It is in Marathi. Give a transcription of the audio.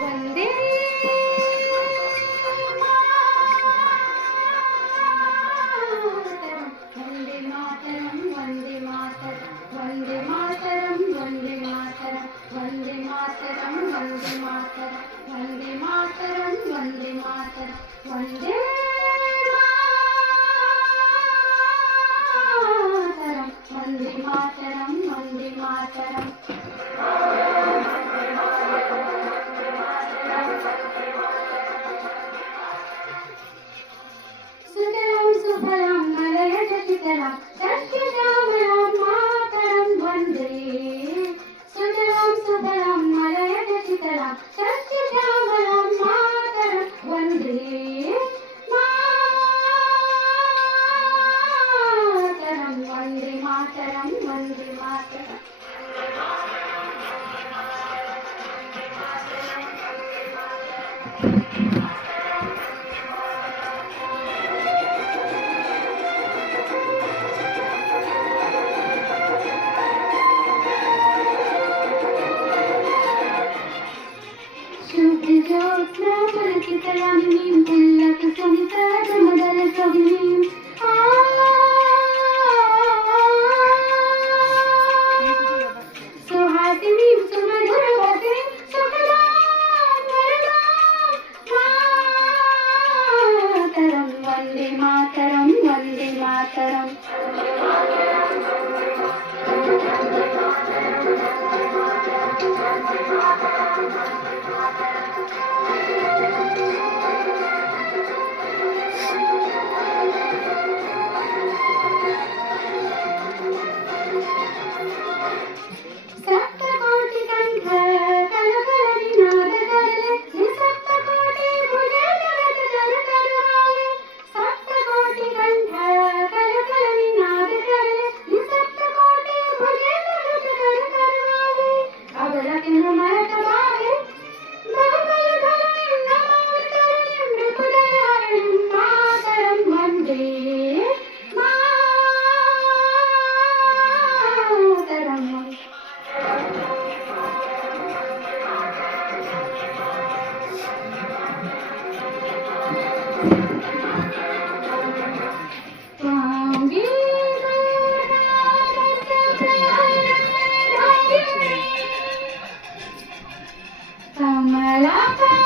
वंदे मातरम वंदे मातरम वंदे मातरम वंदे मातरम वंदे मातरम वंदे मातरम वंदे मातरम वंदे मातरम वंदे मातरम वंदे मातरम सुजलां सुफलां मलयजशीतलां सस्यश्यामलां मातरं वन्दे सुजलां सुफलां मलयजशीतलां सस्यश्यामलां मातरं वन्दे मातरं वन्दे मातरं वन्दे मातरम् ज्योत्स्ना पुलकितयामिनीं पुल्लकुसुमितगमदलसौगिनीं सुहासिनीं सुमधुरवतीं सुखदां वरदां मातरं वन्दे मातरं वन्दे मातरम् Kamala